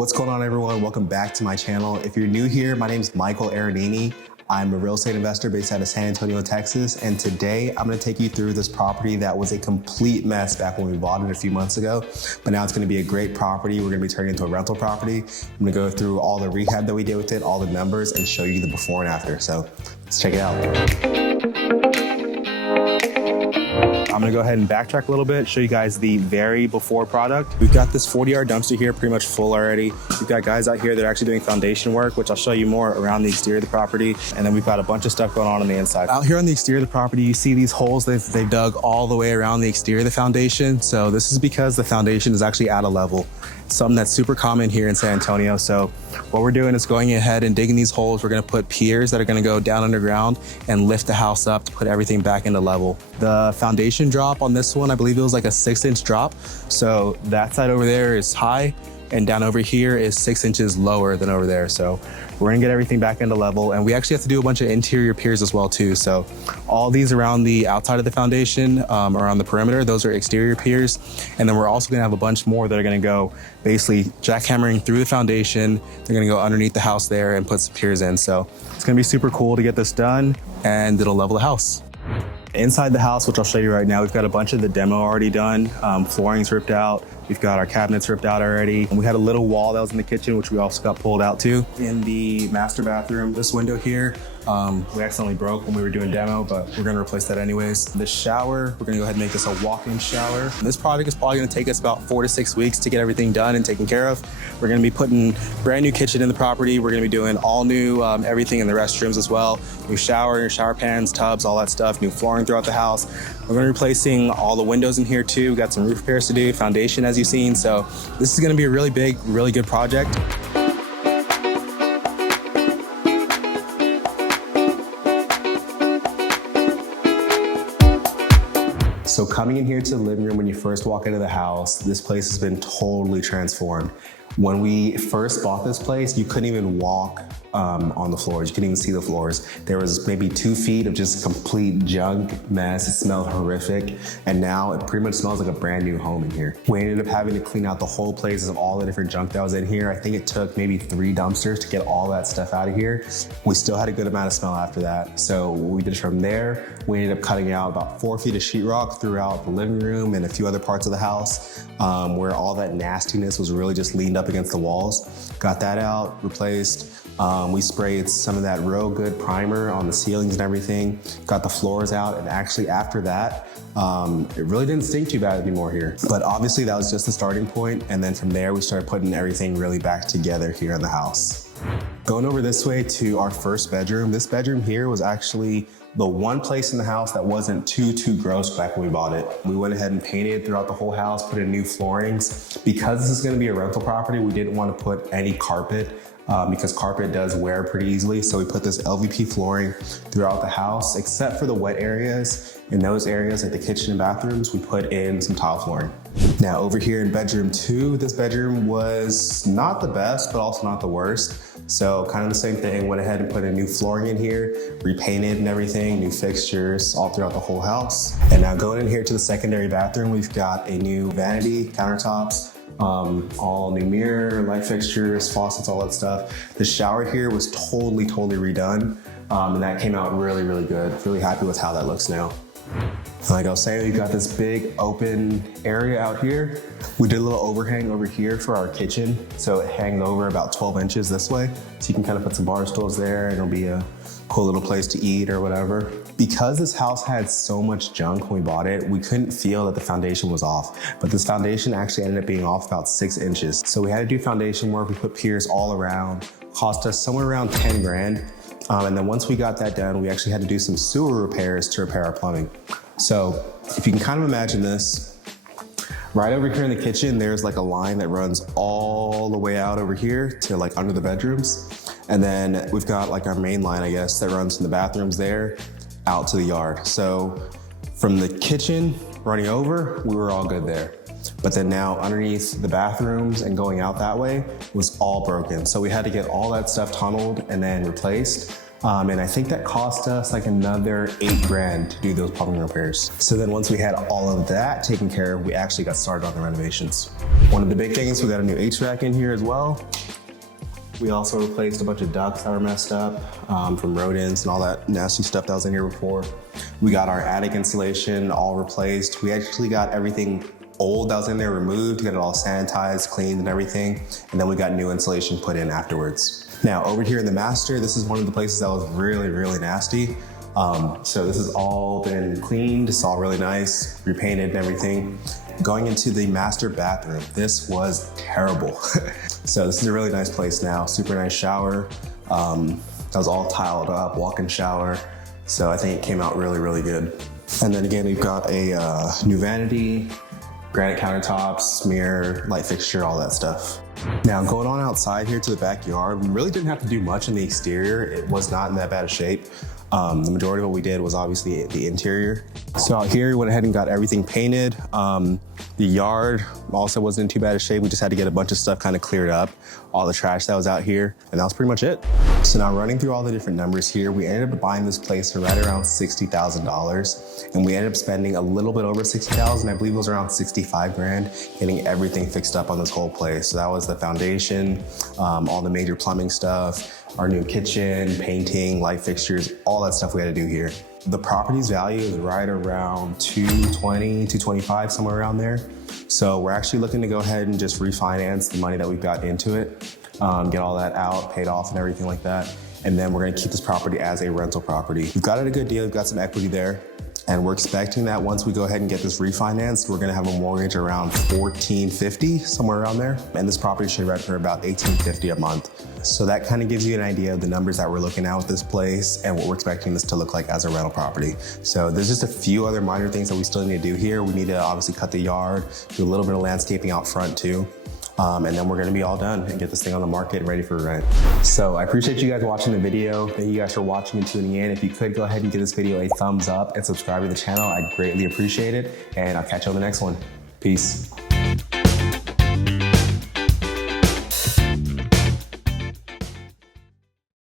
What's going on, everyone? Welcome back to my channel. If you're new here, my name is Michael Aranini. I'm a real estate investor based out of San Antonio, Texas. And today I'm gonna take you through this property that was a complete mess back when we bought it a few months ago. But now it's gonna be a great property. We're gonna be turning it into a rental property. I'm gonna go through all the rehab that we did with it, all the numbers, and show you the before and after. So let's check it out. I'm gonna go ahead and backtrack a little bit, show you guys the very before product. We've got this 40-yard dumpster here pretty much full already. We've got guys out here that are actually doing foundation work, which I'll show you more around the exterior of the property. And then we've got a bunch of stuff going on the inside. Out here on the exterior of the property, you see these holes they've dug all the way around the exterior of the foundation. So this is because the foundation is actually at a level. Something that's super common here in San Antonio. So what we're doing is going ahead and digging these holes. We're gonna put piers that are gonna go down underground and lift the house up to put everything back into level. The foundation drop on this one, I believe it was like a 6-inch drop. So that side over there is high and down over here is 6 inches lower than over there. So we're gonna get everything back into level, and we actually have to do a bunch of interior piers as well too. So all these around the outside of the foundation, around the perimeter, those are exterior piers. And then we're also gonna have a bunch more that are gonna go basically jackhammering through the foundation. They're gonna go underneath the house there and put some piers in. So it's gonna be super cool to get this done, and it'll level the house. Inside the house, which I'll show you right now, we've got a bunch of the demo already done. Flooring's ripped out. We've got our cabinets ripped out already. And we had a little wall that was in the kitchen, which we also got pulled out too. In the master bathroom, this window here, we accidentally broke when we were doing demo, but we're gonna replace that anyways. The shower, we're gonna go ahead and make this a walk-in shower. This project is probably gonna take us about 4 to 6 weeks to get everything done and taken care of. We're gonna be putting brand new kitchen in the property. We're gonna be doing all new everything in the restrooms as well. New shower, shower pans, tubs, all that stuff, new flooring throughout the house. We're gonna be replacing all the windows in here too. We've got some roof repairs to do, foundation as you've seen. So this is gonna be a really big, really good project. So coming in here to the living room, when you first walk into the house, this place has been totally transformed. When we first bought this place, you couldn't even walk on the floors. You couldn't even see the floors. There was maybe 2 feet of just complete junk mess. It smelled horrific. And now it pretty much smells like a brand new home in here. We ended up having to clean out the whole place of all the different junk that was in here. I think it took maybe 3 dumpsters to get all that stuff out of here. We still had a good amount of smell after that. So what we did from there, we ended up cutting out about 4 feet of sheetrock throughout the living room and a few other parts of the house where all that nastiness was really just leaned up against the walls. Got that out, replaced. We sprayed some of that real good primer on the ceilings and everything, got the floors out, and actually after that, it really didn't stink too bad anymore here. But obviously that was just the starting point, and then from there we started putting everything really back together here in the house. Going over this way to our first bedroom, this bedroom here was actually the one place in the house that wasn't too gross back when we bought it. We went ahead and painted throughout the whole house, put in new floorings. Because this is gonna be a rental property, we didn't wanna put any carpet because carpet does wear pretty easily. So we put this LVP flooring throughout the house, except for the wet areas. In those areas, like the kitchen and bathrooms, we put in some tile flooring. Now over here in bedroom 2, this bedroom was not the best, but also not the worst. So kind of the same thing, went ahead and put a new flooring in here, repainted and everything, new fixtures all throughout the whole house. And now going in here to the secondary bathroom, we've got a new vanity, countertops, all new mirror, light fixtures, faucets, all that stuff. The shower here was totally redone. And that came out really good. Really happy with how that looks now. Like I was saying, we've got this big open area out here. We did a little overhang over here for our kitchen. So it hanged over about 12 inches this way. So you can kind of put some bar stools there and it'll be a cool little place to eat or whatever. Because this house had so much junk when we bought it, we couldn't feel that the foundation was off. But this foundation actually ended up being off about 6 inches. So we had to do foundation work. We put piers all around. Cost us somewhere around 10 grand. And then once we got that done, we actually had to do some sewer repairs to repair our plumbing. So if you can kind of imagine this, right over here in the kitchen, there's like a line that runs all the way out over here to like under the bedrooms. And then we've got like our main line, I guess, that runs from the bathrooms there out to the yard. So from the kitchen running over, we were all good there. But then now underneath the bathrooms and going out that way was all broken. So we had to get all that stuff tunneled and then replaced. And I think that cost us like another $8,000 to do those plumbing repairs. So then once we had all of that taken care of, we actually got started on the renovations. One of the big things, we got a new HVAC in here as well. We also replaced a bunch of ducts that were messed up from rodents and all that nasty stuff that was in here before. We got our attic insulation all replaced. We actually got everything old that was in there removed to get it all sanitized, cleaned and everything. And then we got new insulation put in afterwards. Now over here in the master, this is one of the places that was really, really nasty. So this has all been cleaned. It's all really nice, repainted and everything. Going into the master bathroom, this was terrible. So this is a really nice place now. Super nice shower. That was all tiled up, walk-in shower. So I think it came out really, really good. And then again, we've got a new vanity, granite countertops, mirror, light fixture, all that stuff. Now going on outside here to the backyard, we really didn't have to do much in the exterior. It was not in that bad a shape. The majority of what we did was obviously the interior. So out here, we went ahead and got everything painted. The yard also wasn't in too bad a shape. We just had to get a bunch of stuff kind of cleared up, all the trash that was out here, and that was pretty much it. So now running through all the different numbers here, we ended up buying this place for right around $60,000, and we ended up spending a little bit over $60,000. I believe it was around $65,000, getting everything fixed up on this whole place. So that was the foundation, all the major plumbing stuff, our new kitchen, painting, light fixtures, all that stuff we had to do here. The property's value is right around 220, 225, somewhere around there. So we're actually looking to go ahead and just refinance the money that we've got into it, get all that out, paid off and everything like that. And then we're gonna keep this property as a rental property. We've got it a good deal, we've got some equity there. And we're expecting that once we go ahead and get this refinanced, we're gonna have a mortgage around $1,450, somewhere around there. And this property should rent for about $1,850 a month. So that kind of gives you an idea of the numbers that we're looking at with this place and what we're expecting this to look like as a rental property. So there's just a few other minor things that we still need to do here. We need to obviously cut the yard, do a little bit of landscaping out front too. And then we're gonna be all done and get this thing on the market and ready for rent. So I appreciate you guys watching the video. Thank you guys for watching and tuning in. If you could go ahead and give this video a thumbs up and subscribe to the channel, I'd greatly appreciate it. And I'll catch you on the next one. Peace.